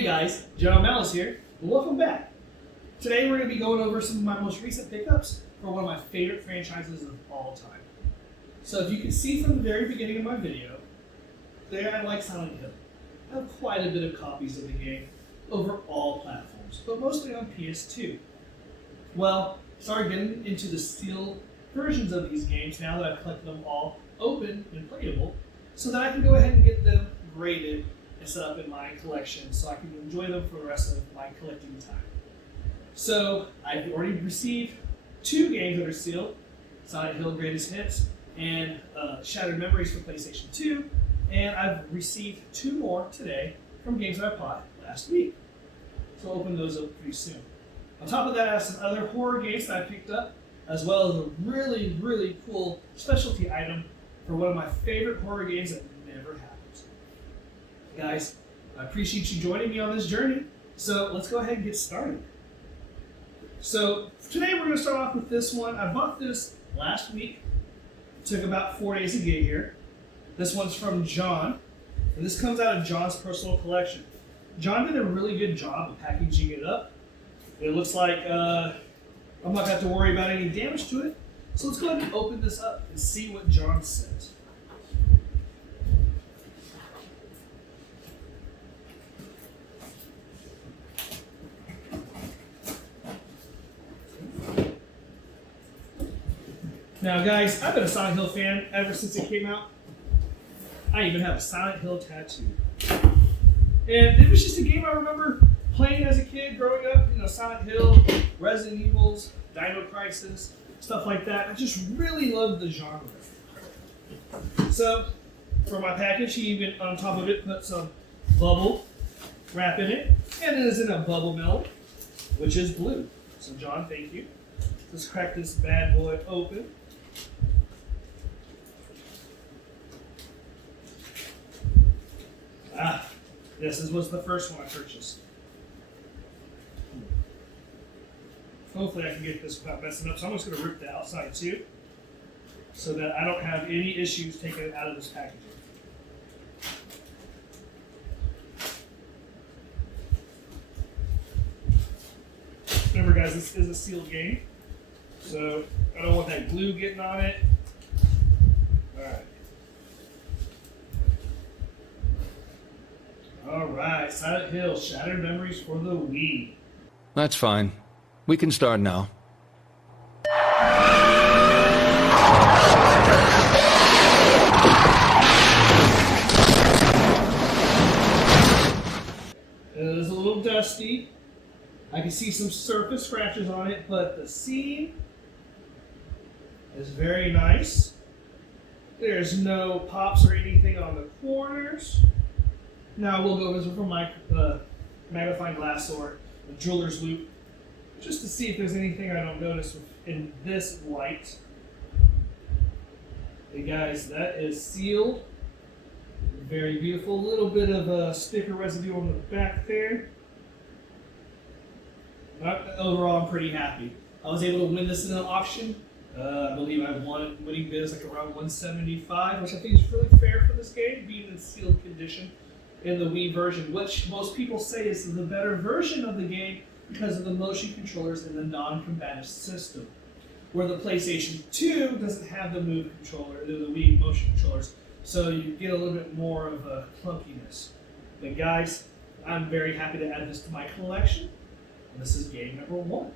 Hey guys, John Malice here, and welcome back. Today we're going to be going over some of my most recent pickups for one of my favorite franchises of all time. So if you can see from the very beginning of my video, there I like Silent Hill. I have quite a bit of copies of the game over all platforms, but mostly on PS2. Well, started getting into the sealed versions of these games now that I've collected them all open and playable, so that I can go ahead and get them graded and set up in my collection so I can enjoy them for the rest of my collecting time. So I've already received 2 games that are sealed, Silent Hill Greatest Hits and Shattered Memories for PlayStation 2, and I've received 2 more today from games that I bought last week. So I'll open those up pretty soon. On top of that, I have some other horror games that I picked up, as well as a really, really cool specialty item for one of my favorite horror games that never happens. Guys, I appreciate you joining me on this journey, so let's go ahead and get started. So today we're going to start off with this one. I bought this last week. It took about 4 days to get here. This one's from John, and this comes out of John's personal collection. John did a really good job of packaging it up. It looks like I'm not going to have to worry about any damage to it. So let's go ahead and open this up and see what John says. Now guys, I've been a Silent Hill fan ever since it came out. I even have a Silent Hill tattoo. And it was just a game I remember playing as a kid growing up, Silent Hill, Resident Evils, Dino Crisis, stuff like that. I just really loved the genre. So, for my package, he even, on top of it, put some bubble wrap in it. And it is in a bubble melon, which is blue. So John, thank you. Let's crack this bad boy open. This was the first one I purchased. Hopefully I can get this without messing up. So I'm just going to rip the outside too, so that I don't have any issues taking it out of this packaging. Remember guys, this is a sealed game, so I don't want that glue getting on it. Alright. Alright, Silent Hill, Shattered Memories for the Wii. That's fine. We can start now. It is a little dusty. I can see some surface scratches on it, but the seam is very nice. There's no pops or anything on the corners. Now we'll go over from my magnifying glass or the jeweler's loupe just to see if there's anything I don't notice in this light. Hey guys, that is sealed. Very beautiful. A little bit of sticker residue on the back there. Overall, I'm pretty happy. I was able to win this in an auction. I believe I won winning bids like around 175, which I think is really fair for this game, being in sealed condition in the Wii version, which most people say is the better version of the game because of the motion controllers and the non-combative system. Where the PlayStation 2 doesn't have the Move controller, the Wii motion controllers, so you get a little bit more of a clunkiness. But guys, I'm very happy to add this to my collection. And this is game number 1.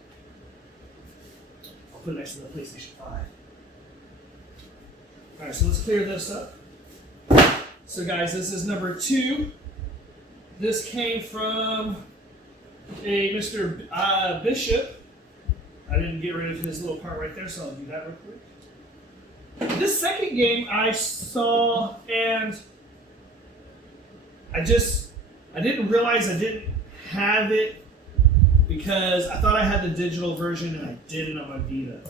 I'll put it next to the PlayStation 5. Alright, so let's clear this up. So guys, this is number 2. This came from a Mr. Bishop. I didn't get rid of his little part right there, so I'll do that real quick. This second game I saw, and I didn't realize I didn't have it because I thought I had the digital version and I didn't on my Vita.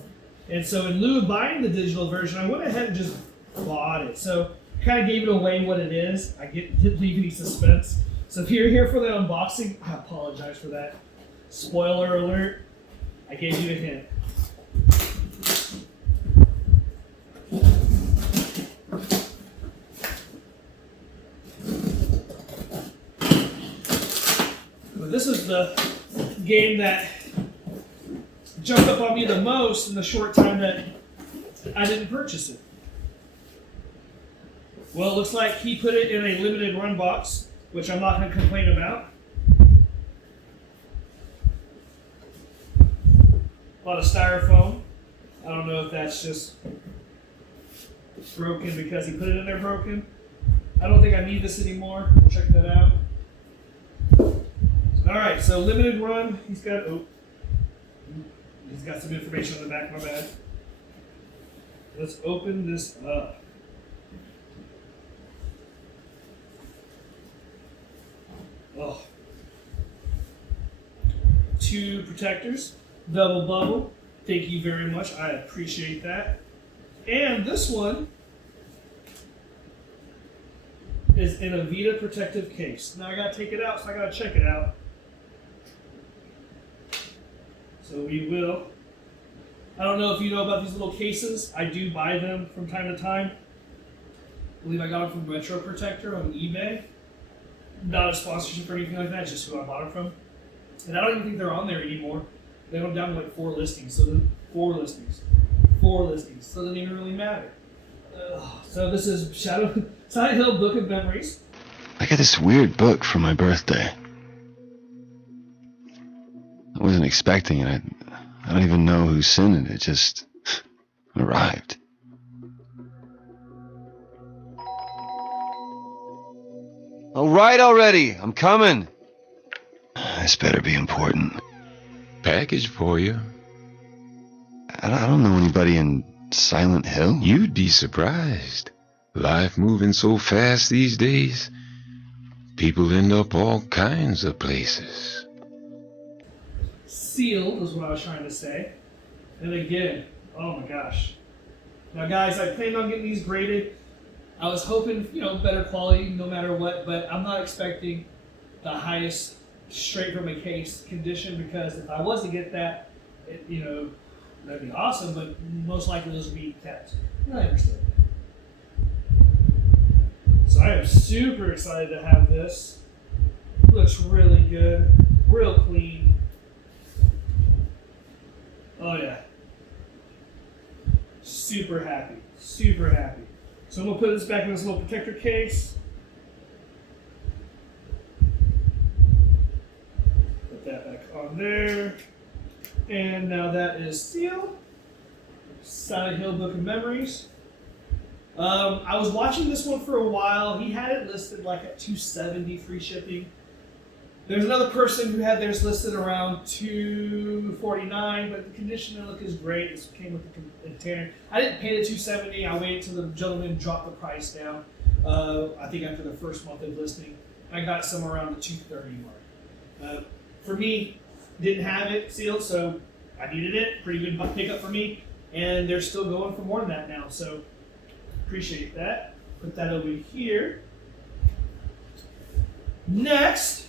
And so in lieu of buying the digital version, I went ahead and just bought it. So kind of gave it away what it is. I didn't leave any suspense. So if you're here for the unboxing, I apologize for that. Spoiler alert, I gave you a hint. But this is the game that jumped up on me the most in the short time that I didn't purchase it. Well, it looks like he put it in a limited run box, which I'm not going to complain about. A lot of styrofoam. I don't know if that's just broken because he put it in there broken. I don't think I need this anymore. We'll check that out. Alright, so limited run. He's got some information on the back of my bag. Let's open this up. Oh. 2 protectors, double bubble. Thank you very much. I appreciate that. And this one is in a Vita protective case. Now I gotta take it out, so I gotta check it out. So we will. I don't know if you know about these little cases. I do buy them from time to time. I believe I got them from Retro Protector on eBay. Not a sponsorship or anything like that, just who I bought them from. And I don't even think they're on there anymore. They went down to like 4 listings. So then 4 listings. 4 listings. So it doesn't even really matter. So this is Silent Hill Book of Memories. I got this weird book for my birthday. I wasn't expecting it. I don't even know who sent it. It just arrived. All right already. I'm coming. This better be important. Package for you. I don't know anybody in Silent Hill. You'd be surprised. Life moving so fast these days. People end up all kinds of places. Sealed is what I was trying to say. And again, oh my gosh. Now guys, I planned on getting these graded. I was hoping, better quality no matter what, but I'm not expecting the highest straight from a case condition, because if I was to get that, that'd be awesome, but most likely those would be kept. And I understand that. So I am super excited to have this. Looks really good, real clean. Oh yeah. Super happy, super happy. So I'm gonna put this back in this little protector case. Put that back on there. And now that is sealed. Silent Hill Book of Memories. I was watching this one for a while. He had it listed like at $270 free shipping. There's another person who had theirs listed around $249, but the condition and look is great. It came with the container. I didn't pay the $270. I waited till the gentleman dropped the price down. I think after the first month of listing, I got somewhere around the $230 mark. For me, didn't have it sealed, so I needed it. Pretty good pickup for me, and they're still going for more than that now. So appreciate that. Put that over here. Next.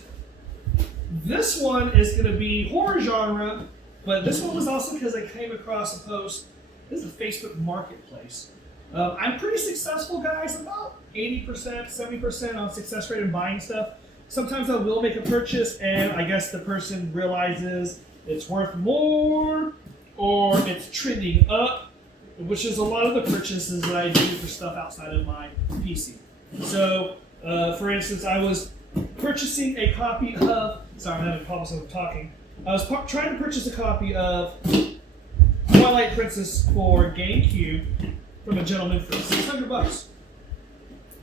This one is going to be horror genre, but this one was also because I came across a post. This is a Facebook marketplace. I'm pretty successful, guys, about 80%, 70% on success rate in buying stuff. Sometimes I will make a purchase, and I guess the person realizes it's worth more, or it's trending up, which is a lot of the purchases that I do for stuff outside of my PC. So, for instance, I was purchasing a copy of, sorry, I'm having problems with talking. I was trying to purchase a copy of Twilight Princess for GameCube from a gentleman for $600.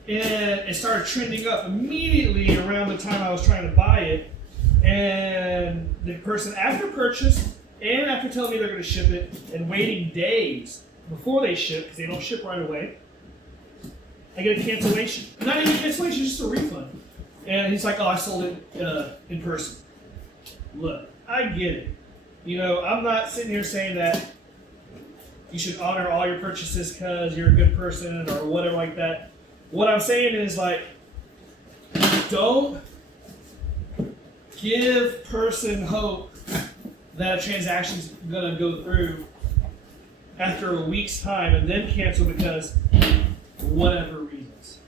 And it started trending up immediately around the time I was trying to buy it. And the person, after purchase and after telling me they're going to ship it and waiting days before they ship, because they don't ship right away, I get a cancellation. Not even a cancellation, just a refund. And he's like, oh, I sold it in person. Look, I get it. I'm not sitting here saying that you should honor all your purchases because you're a good person or whatever like that. What I'm saying is, don't give person hope that a transaction's going to go through after a week's time and then cancel because whatever reasons.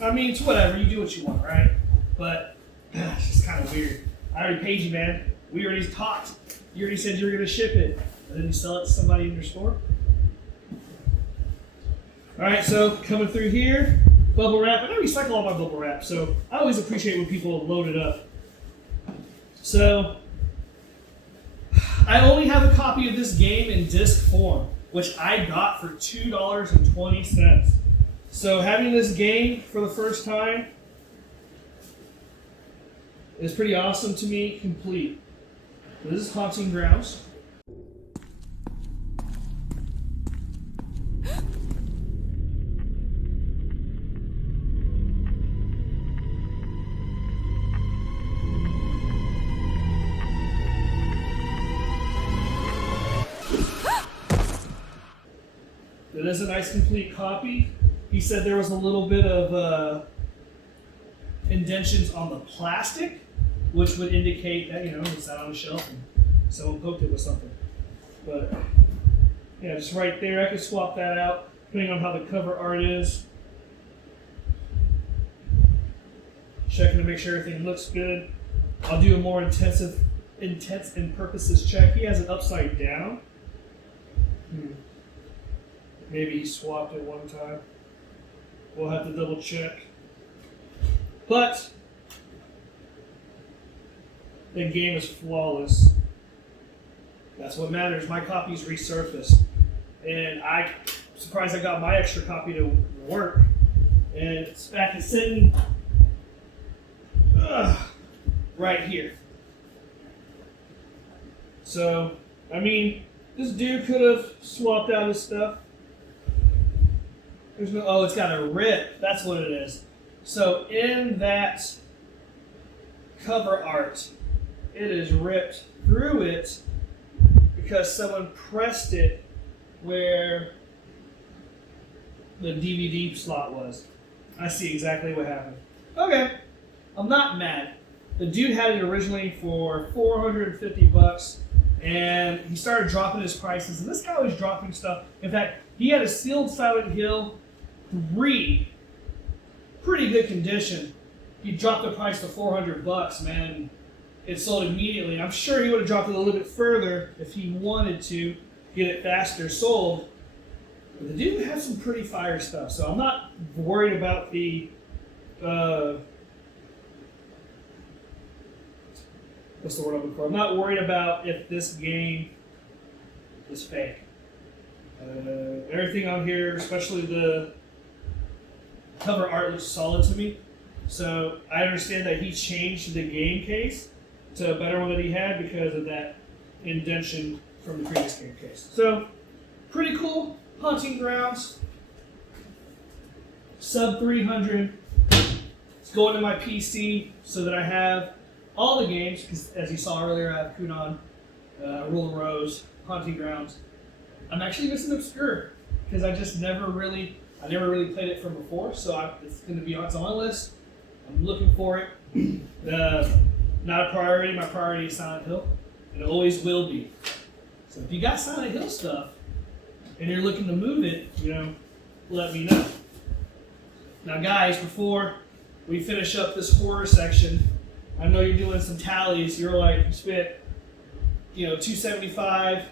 I mean, it's whatever. You do what you want, right? But It's just kind of weird. I already paid you, man. We already talked. You already said you were going to ship it. And then you sell it to somebody in your store. Alright, so coming through here, bubble wrap. I don't recycle all my bubble wrap, so I always appreciate when people load it up. So, I only have a copy of this game in disc form, which I got for $2.20. So having this game for the first time is pretty awesome to me, complete. This is Haunting Grounds. It is a nice complete copy. He said there was a little bit of indentions on the plastic, which would indicate that, it sat on a shelf and someone poked it with something. But yeah, just right there. I could swap that out depending on how the cover art is. Checking to make sure everything looks good. I'll do a more intents and purposes check. He has it upside down. Maybe he swapped it one time. We'll have to double check. But the game is flawless. That's what matters. My copy's resurfaced. And I'm surprised I got my extra copy to work. And it's back and sitting right here. So, this dude could have swapped out his stuff. There's no, it's got a rip. That's what it is. So in that cover art, it is ripped through it because someone pressed it where the DVD slot was. I see exactly what happened. Okay, I'm not mad. The dude had it originally for $450, and he started dropping his prices. And this guy was dropping stuff. In fact, he had a sealed Silent Hill 3, pretty good condition. He dropped the price to $400, man. It sold immediately. I'm sure he would have dropped it a little bit further if he wanted to get it faster sold. But the dude had some pretty fire stuff, so I'm not worried about the what's the word I'm looking for? I'm not worried about if this game is fake. Everything on here, especially the cover art, looks solid to me. So I understand that he changed the game case to a better one that he had because of that indentation from the previous game case. So pretty cool. Haunting Grounds. Sub 300. It's going to my PC so that I have all the games, because as you saw earlier, I have Kunan, Rule of Rose, Haunting Grounds. I'm actually missing Obscure because I never really played it from before, so it's going to be on my list. I'm looking for it. Not a priority. My priority is Silent Hill, and it always will be. So if you got Silent Hill stuff and you're looking to move it, let me know. Now, guys, before we finish up this horror section, I know you're doing some tallies. You're like, you spent, $275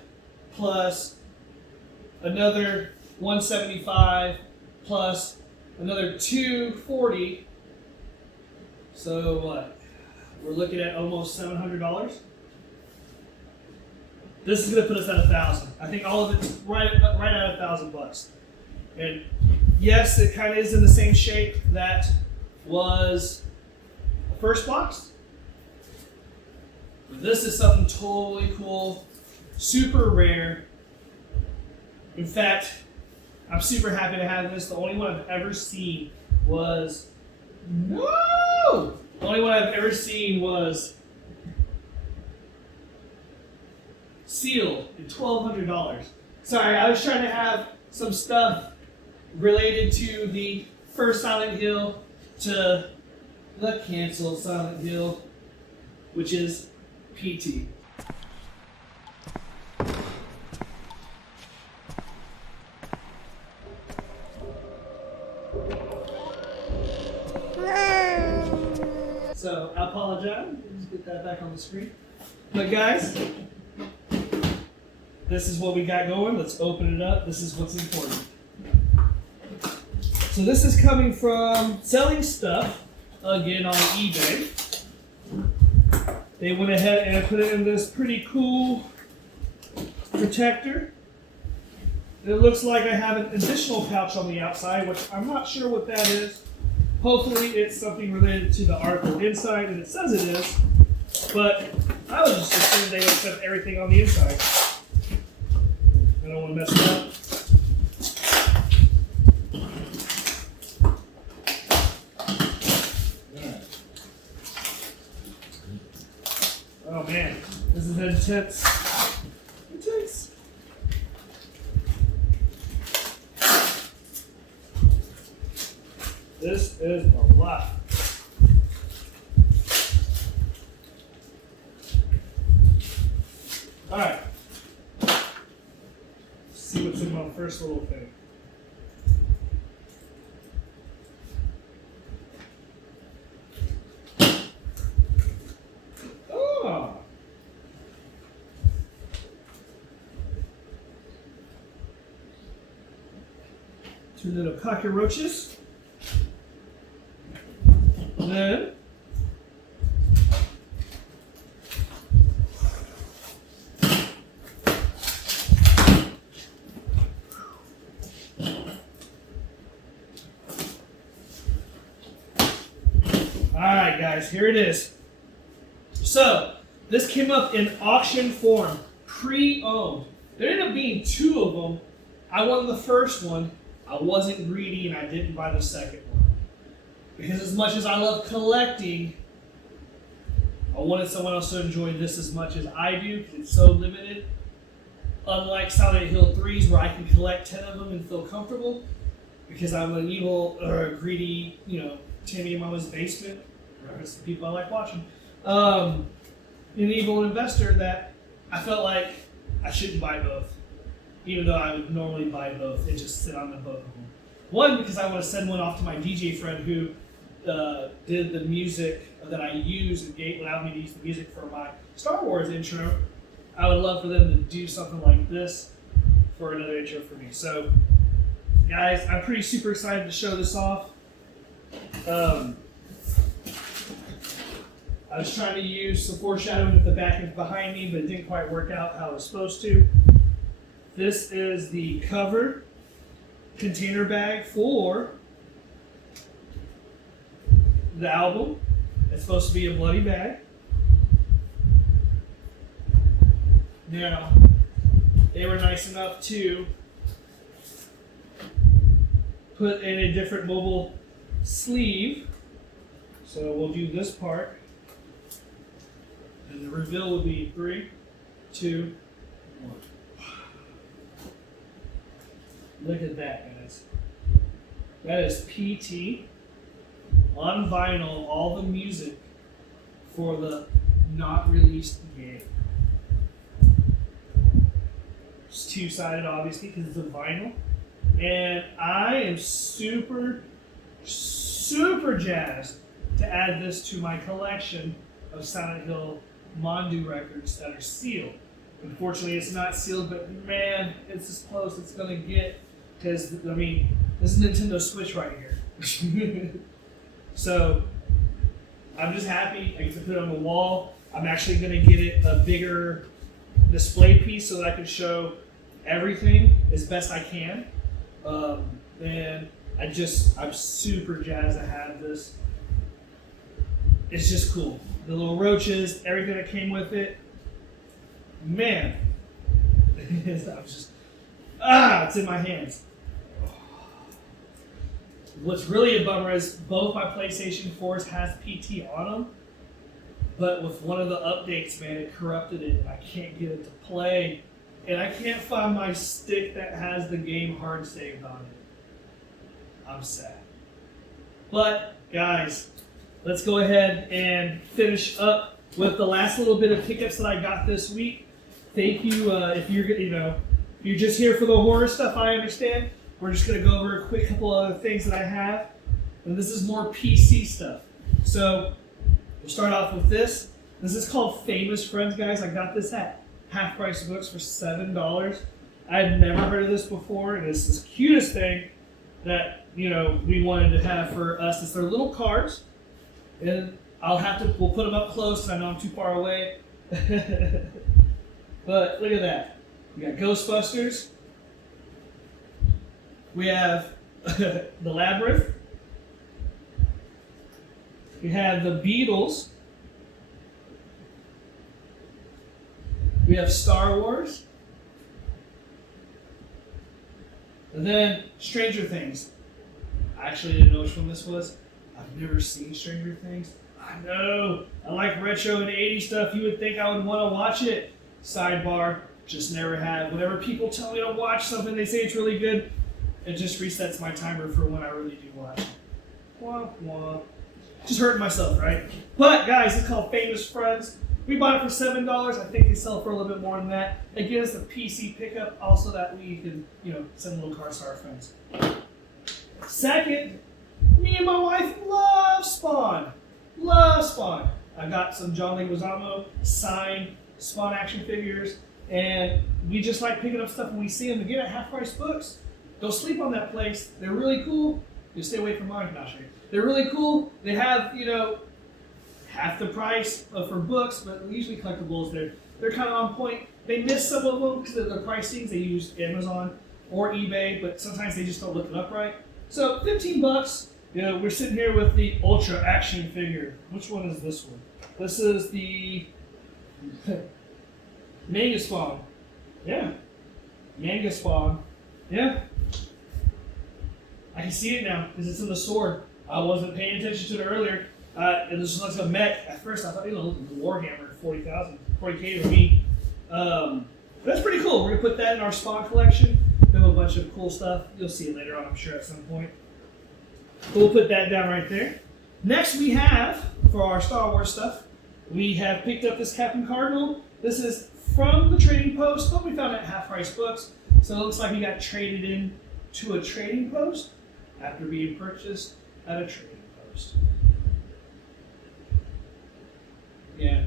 plus another $175 plus another $240. So what? We're looking at almost $700. This is going to put us at $1,000. I think all of it's right at $1,000. And yes, it kind of is in the same shape that was the first box. But this is something totally cool, super rare. In fact, I'm super happy to have this. The only one I've ever seen was sealed at $1,200. Sorry, I was trying to have some stuff related to the first Silent Hill to the canceled Silent Hill, which is PT. So I apologize. Let's get that back on the screen. But guys, this is what we got going. Let's open it up. This is what's important. So this is coming from selling stuff, again, on eBay. They went ahead and put it in this pretty cool protector. It looks like I have an additional pouch on the outside, which I'm not sure what that is. Hopefully it's something related to the article inside, and it says it is. But I was just assuming they would accept everything on the inside. I don't want to mess it up. Oh man, this is intense. Intense. This is a lot. All right. Let's see what's in my first little thing. Oh. Two little cockroaches. Then alright guys, here it is. So this came up in auction form, pre-owned. There ended up being two of them. I won the first one. I wasn't greedy and I didn't buy the second one. Because as much as I love collecting, I wanted someone else to enjoy this as much as I do, because it's so limited. Unlike Silent Hill 3's where I can collect 10 of them and feel comfortable, because I'm an evil or greedy, Timmy in Mama's basement, reference to people I like watching, an evil investor that I felt like I shouldn't buy both. Even though I would normally buy both and just sit on the both of them. One, because I want to send one off to my DJ friend who did the music that I use and allowed me to use the music for my Star Wars intro. I would love for them to do something like this for another intro for me. So, guys, I'm pretty super excited to show this off. I was trying to use some foreshadowing with the back and behind me, but it didn't quite work out how it was supposed to. This is the cover container bag for the album. It's supposed to be a bloody bag. Now, they were nice enough to put in a different mobile sleeve. So we'll do this part. And the reveal will be 3, 2, 1. Look at that, guys. That is PT on vinyl, all the music for the not released game. It's two-sided, obviously, because it's a vinyl. And I am super, super jazzed to add this to my collection of Silent Hill Mondu records that are sealed. Unfortunately, it's not sealed, but man, it's as close as it's going to get. Because, this is Nintendo Switch right here. So, I'm just happy I get to put it on the wall. I'm actually going to get it a bigger display piece so that I can show everything as best I can. And I'm super jazzed to have this. It's just cool. The little roaches, everything that came with it. Man. it's in my hands. What's really a bummer is both my PlayStation 4s has PT on them, but with one of the updates, man, it corrupted it and I can't get it to play. And I can't find my stick that has the game hard saved on it. I'm sad. But, guys, let's go ahead and finish up with the last little bit of pickups that I got this week. Thank you. If you're just here for the horror stuff, I understand. We're just going to go over a quick couple other things that I have. And this is more PC stuff. So, We'll start off with this. This is called Famous Friends, guys. I got this at Half Price Books for $7. I had never heard of this before, and it's the cutest thing that we wanted to have for us. It's their little cards, and we'll put them up close because I know I'm too far away. But look at that. We got Ghostbusters. We have the Labyrinth. We have the Beatles. We have Star Wars. And then Stranger Things. I actually didn't know which one this was. I've never seen Stranger Things. I know. I like retro and 80s stuff. You would think I would want to watch it. Sidebar, just never have. Whenever people tell me to watch something, they say it's really good, it just resets my timer for when I really do watch it. Wah, wah. Just hurting myself, right? But guys, it's called Famous Friends. We bought it for $7. I think they sell for a little bit more than that. It gives us a PC pickup, also that we can, send little cards to our friends. Second, me and my wife love Spawn. Love Spawn. I got some John Leguizamo signed Spawn action figures, and we just like picking up stuff when we see them. Again, at Half Price Books. Don't sleep on that place. They're really cool. You stay away from mine, not sure. They're really cool. They have, half the price for books, but usually collectibles, they're kind of on point. They miss some of them because of the pricings. They use Amazon or eBay, but sometimes they just don't look it up right. So $15. We're sitting here with the Ultra action figure. Which one is this one? This is the Manga Spawn. Yeah. Manga Spawn. Yeah. I can see it now because it's in the sword. I wasn't paying attention to it earlier. It just looks like a mech. At first I thought, Warhammer 40K to me. That's pretty cool. We're going to put that in our Spawn collection. We have a bunch of cool stuff. You'll see it later on, I'm sure, at some point. But we'll put that down right there. Next we have, for our Star Wars stuff, we have picked up this Captain Cardinal. This is from the Trading Post, but we found it at Half Price Books. So it looks like he got traded in to a trading post after being purchased at a trading post. Yeah.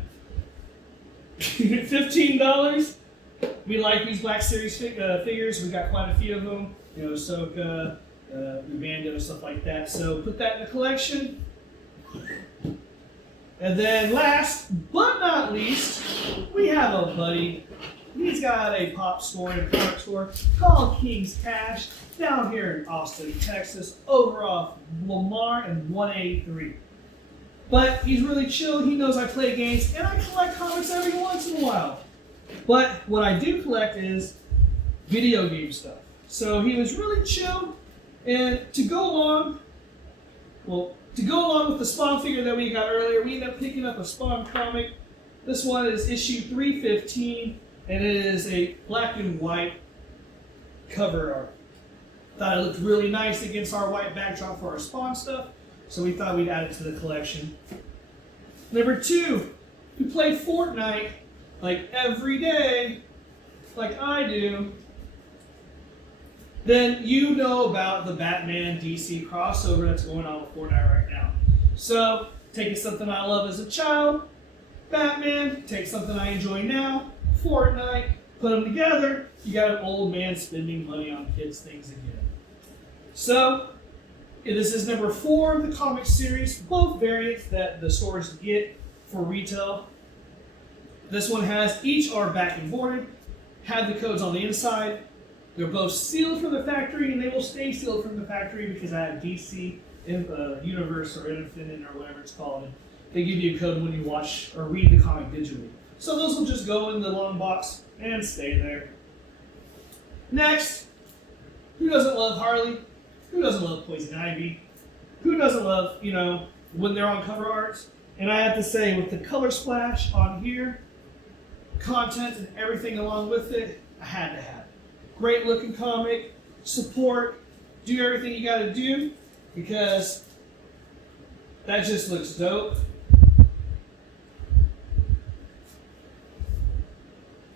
$15. We like these Black Series figures. We got quite a few of them. Ahsoka, Mando, stuff like that. So put that in the collection. And then last but not least, we have a buddy. He's got a pop store and a comic store called King's Cash down here in Austin, Texas, over off Lamar and 183. But he's really chill. He knows I play games, and I collect comics every once in a while. But what I do collect is video game stuff. So he was really chill, and to go along with the Spawn figure that we got earlier, we ended up picking up a Spawn comic. This one is issue 315, and it is a black and white cover art. Thought it looked really nice against our white backdrop for our Spawn stuff, so we thought we'd add it to the collection. Number 2, if you play Fortnite like every day, like I do, then you know about the Batman DC crossover that's going on with Fortnite right now. So, taking something I love as a child, Batman, take something I enjoy now, Fortnite, put them together, you got an old man spending money on kids' things again. So, this is number 4 of the comic series, both variants that the stores get for retail. This one has, each are back and boarded, have the codes on the inside. They're both sealed from the factory, and they will stay sealed from the factory because I have DC Universe or Infinite or whatever it's called. And they give you a code when you watch or read the comic digitally. So those will just go in the long box and stay there. Next, who doesn't love Harley? Who doesn't love Poison Ivy? Who doesn't love, when they're on cover arts? And I have to say, with the color splash on here, content and everything along with it, I had to have it. Great looking comic, support, do everything you gotta do, because that just looks dope.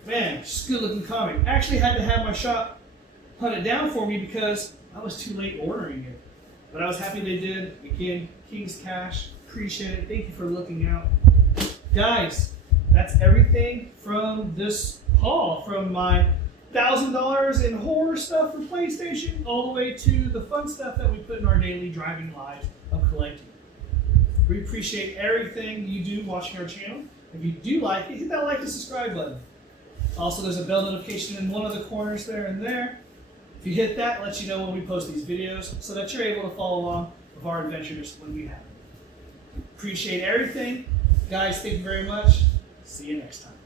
Man, just a good looking comic. Actually had to have my shop hunt it down for me because I was too late ordering it. But I was happy they did. Again, King's Cash, appreciate it. Thank you for looking out. Guys, that's everything from this haul, from my $1,000 in horror stuff for PlayStation all the way to the fun stuff that we put in our daily driving lives of collecting. We appreciate everything you do watching our channel. If you do like it, hit that like and subscribe button. Also, there's a bell notification in one of the corners there and there. If you hit that, it lets you know when we post these videos so that you're able to follow along with our adventures when we have them. Appreciate everything. Guys, thank you very much. See you next time.